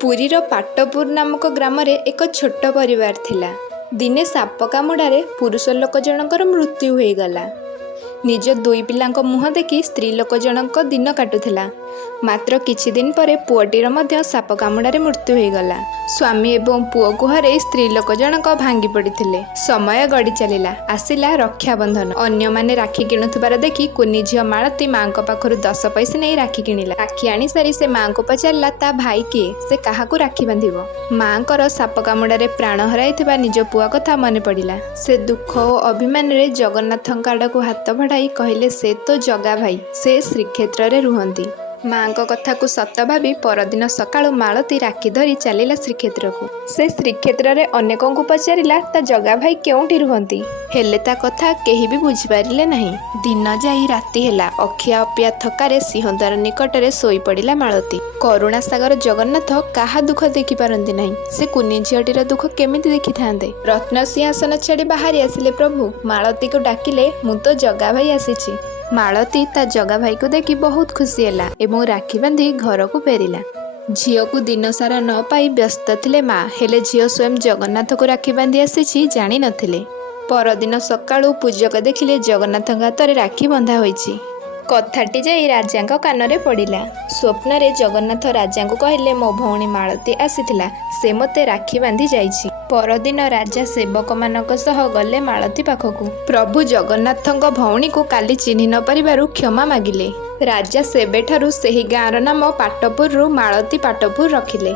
ପୁରୀର ପାଟପୁର ନାମକ ଗ୍ରାମରେ ଏକ ଛୋଟ ପରିବାର ଥିଲା। ଦିନେ ସାପ କାମୁଡ଼ାରେ ପୁରୁଷ ଲୋକ ଜଣଙ୍କର ମୃତ୍ୟୁ ହୋଇଗଲା। ନିଜ ଦୁଇ ପିଲାଙ୍କ ମୁହଁ ଦେଖି ସ୍ତ୍ରୀ ଲୋକ ଜଣଙ୍କ ଦିନ କାଟୁଥିଲା। ମାତ୍ର କିଛି ଦିନ ପରେ ପୁଅଟିର ମଧ୍ୟ ସାପ କାମୁଡ଼ାରେ ମୃତ୍ୟୁ ହୋଇଗଲା। ସ୍ୱାମୀ ଏବଂ ପୁଅକୁ ହରାଇ ସ୍ତ୍ରୀ ଲୋକ ଜଣକ ଭାଙ୍ଗି ପଡ଼ିଥିଲେ। ସମୟ ଗଡ଼ି ଚାଲିଲା। ଆସିଲା ରକ୍ଷାବନ୍ଧନ। ଅନ୍ୟମାନେ ରାକ୍ଷୀ କିଣୁଥିବାର ଦେଖି କୁନି ଝିଅ ମାଳତୀ ମାଙ୍କ ପାଖରୁ 10 ପଇସା ନେଇ ରାକ୍ଷୀ କିଣିଲା। ରାକ୍ଷୀ ଆଣି ସାରି ସେ ମାଙ୍କୁ ପଚାରିଲା ତା ଭାଇ କିଏ, ସେ କାହାକୁ ରାକ୍ଷୀ ବାନ୍ଧିବ। ମାଙ୍କର ସାପ କାମୁଡ଼ାରେ ପ୍ରାଣ ହରାଇଥିବା ନିଜ ପୁଅ କଥା ମନେ ପଡ଼ିଲା। ସେ ଦୁଃଖ ଓ ଅଭିମାନରେ ଜଗନ୍ନାଥଙ୍କ ଆଡ଼କୁ ହାତ ବଢ଼ାଇ କହିଲେ, ସେ ତ ଜଗା ଭାଇ, ସେ ଶ୍ରୀକ୍ଷେତ୍ରରେ ରୁହନ୍ତି। ମାଙ୍କ କଥାକୁ ସତ ଭାବି ପରଦିନ ସକାଳୁ ମାଳତୀ ରାକ୍ଷୀ ଧରି ଚାଲିଲା ଶ୍ରୀକ୍ଷେତ୍ରକୁ। ସେ ଶ୍ରୀକ୍ଷେତ୍ରରେ ଅନେକଙ୍କୁ ପଚାରିଲା ତା ଜଗା ଭାଇ କେଉଁଠି ରୁହନ୍ତି, ହେଲେ ତା କଥା କେହି ବି ବୁଝିପାରିଲେ ନାହିଁ। ଦିନ ଯାଇ ରାତି ହେଲା। ଅଖିଆ ଅପିଆ ଥକାରେ ସିଂହଦ୍ୱାର ନିକଟରେ ଶୋଇପଡ଼ିଲା ମାଳତୀ। କରୁଣାସାଗର ଜଗନ୍ନାଥ କାହା ଦୁଃଖ ଦେଖିପାରନ୍ତି ନାହିଁ। ସେ କୁନି ଝିଅଟିର ଦୁଃଖ କେମିତି ଦେଖିଥାନ୍ତେ। ରତ୍ନ ସିଂହାସନ ଛାଡ଼ି ବାହାରି ଆସିଲେ ପ୍ରଭୁ। ମାଳତୀକୁ ଡାକିଲେ, ମୁଁ ତ ଜଗା ଭାଇ ଆସିଛି। ମାଳତୀ ତା ଜଗା ଭାଇକୁ ଦେଖି ବହୁତ ଖୁସି ହେଲା ଏବଂ ରାକ୍ଷୀ ବାନ୍ଧି ଘରକୁ ଫେରିଲା। ଝିଅକୁ ଦିନସାରା ନ ପାଇ ବ୍ୟସ୍ତ ଥିଲେ ମା, ହେଲେ ଝିଅ ସ୍ୱୟଂ ଜଗନ୍ନାଥକୁ ରାକ୍ଷୀ ବାନ୍ଧି ଆସିଛି ଜାଣିନଥିଲେ। ପରଦିନ ସକାଳୁ ପୂଜକ ଦେଖିଲେ ଜଗନ୍ନାଥଙ୍କ ହାତରେ ରାକ୍ଷୀ ବନ୍ଧା ହୋଇଛି। କଥାଟି ଯାଇ ରାଜାଙ୍କ କାନରେ ପଡ଼ିଲା। ସ୍ୱପ୍ନରେ ଜଗନ୍ନାଥ ରାଜାଙ୍କୁ କହିଲେ, ମୋ ଭଉଣୀ ମାଳତୀ ଆସିଥିଲା, ସେ ମୋତେ ରାକ୍ଷୀ ବାନ୍ଧି ଯାଇଛି। ପରଦିନ ରାଜା ସେବକମାନଙ୍କ ସହ ଗଲେ ମାଳତୀ ପାଖକୁ। ପ୍ରଭୁ ଜଗନ୍ନାଥଙ୍କ ଭଉଣୀକୁ କାଲି ଚିହ୍ନି ନ ପାରିବାରୁ କ୍ଷମା ମାଗିଲେ। ରାଜା ସେବେଠାରୁ ସେହି ଗାଁର ନାମ ପାଟପୁରରୁ ମାଳତୀ ପାଟପୁର ରଖିଲେ।